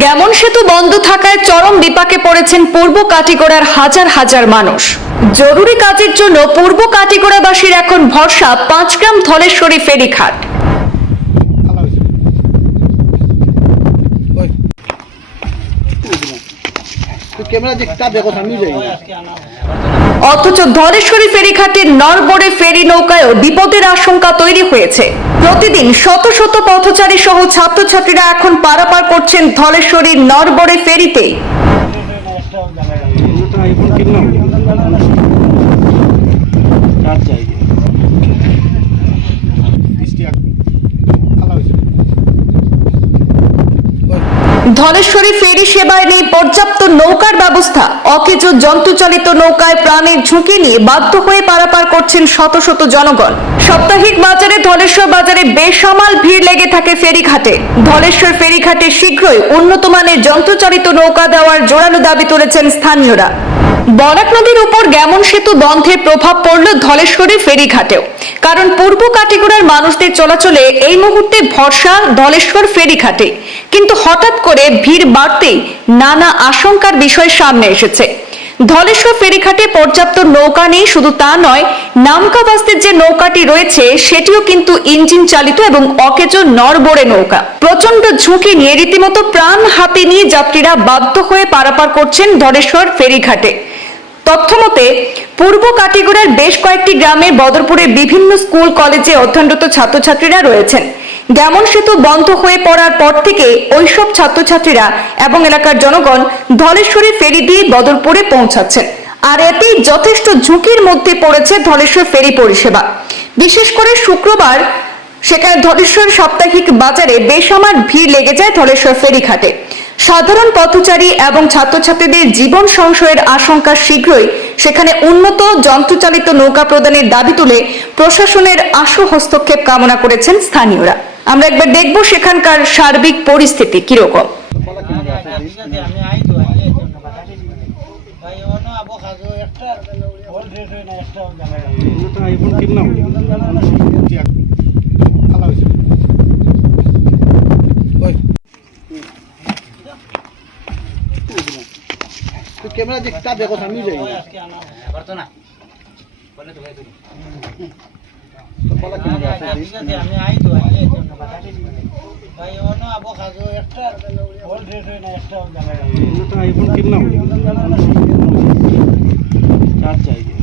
Gammon সেতু বন্ধ থাকায় চরম বিপাকে পড়েছেন পূর্ব কাটিগড়ার হাজার হাজার মানুষ। জরুরি কাজের জন্য পূর্ব কাটিগড়াবাসীর এখন ভরসা পাঁচগ্রাম ধলেশ্বরী ফেরিঘাট। ক্যামেরা দিকটা দেখো যাই। অথচ ধলেশ্বরী ফেরিঘাটের নরবরে ফেরি নৌকায়ও বিপদের আশঙ্কা তৈরি হয়েছে। প্রতিদিন শত শত পথচারী সহ ছাত্রছাত্রীরা এখন পারাপার করছেন ধলেশ্বরীর নরবরে ফেরিতে। ধলেশ্বরী ফেরি সেবায় নেই পর্যাপ্ত নৌকার ব্যবস্থা। অকেজো যন্ত্রচালিত নৌকায় প্রাণের ঝুঁকি নিয়ে বাধ্য হয়ে পারাপার করছেন শত শত জনগণ। সাপ্তাহিক বাজারে ধলেশ্বর বাজারে বেসামাল ভিড় লেগে থাকে ফেরিঘাটে। ধলেশ্বর ফেরিঘাটে শীঘ্রই উন্নত মানের যন্ত্রচালিত নৌকা দেওয়ার জোরালো দাবি তুলেছেন স্থানীয়রা। বরাক নদীর উপর গ্যামন সেতু বন্ধের প্রভাব পড়ল ধলেশ্বরী ফেরিঘাটেও। কারণ পূর্ব কাটিগড়ার মানুষদের চলাচলে এই মুহূর্তে ভরসা ধলেশ্বর ফেরিঘাটে কিন্তু হঠাৎ করে ভিড় বাড়তেই নানা আশঙ্কার বিষয় সামনে এসেছে। ধলেশ্বর ফেরিঘাটে পর্যাপ্ত নৌকা নেই, শুধু তা নয় নামকাবাস্তের যে নৌকাটি রয়েছে, সেটিও কিন্তু ইঞ্জিন চালিত এবং অকেজো নরবরে নৌকা। প্রচণ্ড ঝুঁকি নিয়ে রীতিমতো প্রাণ হাতে নিয়ে যাত্রীরা বাধ্য হয়ে পারাপার করছেন ধলেশ্বর ফেরিঘাটে তথ্যমতে, পূর্ব কাটিগড়ার বেশ কয়েকটি গ্রামে বদরপুরের বিভিন্ন স্কুল, কলেজে অধ্যয়নরত ছাত্রছাত্রীরা রয়েছেন। গ্যামন সেতু বন্ধ হয়ে পড়ার পর থেকে ওইসব ছাত্রছাত্রীরা এবং এলাকার জনগণ ধলেশ্বরী ফেরি দিয়ে বদরপুরে পৌঁছাচ্ছেন। আর এতেই যথেষ্ট ঝুঁকির মধ্যে পড়েছে ধলেশ্বর ফেরি পরিষেবা। বিশেষ করে শুক্রবার সেখানে ধলেশ্বর সাপ্তাহিক বাজারে বেসামার ভিড় লেগে যায় ধলেশ্বর ফেরিঘাটে। সাধারণ পথচারী এবং ছাত্রছাত্রীদের জীবন সংশয়ের আশঙ্কা শীঘ্রই সেখানে উন্নত যন্ত্রচালিত নৌকা প্রদানের দাবি তুলে প্রশাসনের আশু হস্তক্ষেপ কামনা করেছেন স্থানীয়রা। আমরা একবার দেখব সেখানকার সার্বিক পরিস্থিতি কীরকম। বলা ক্যামেরা দিকটা দেখো আমি যাই হয় কার চাই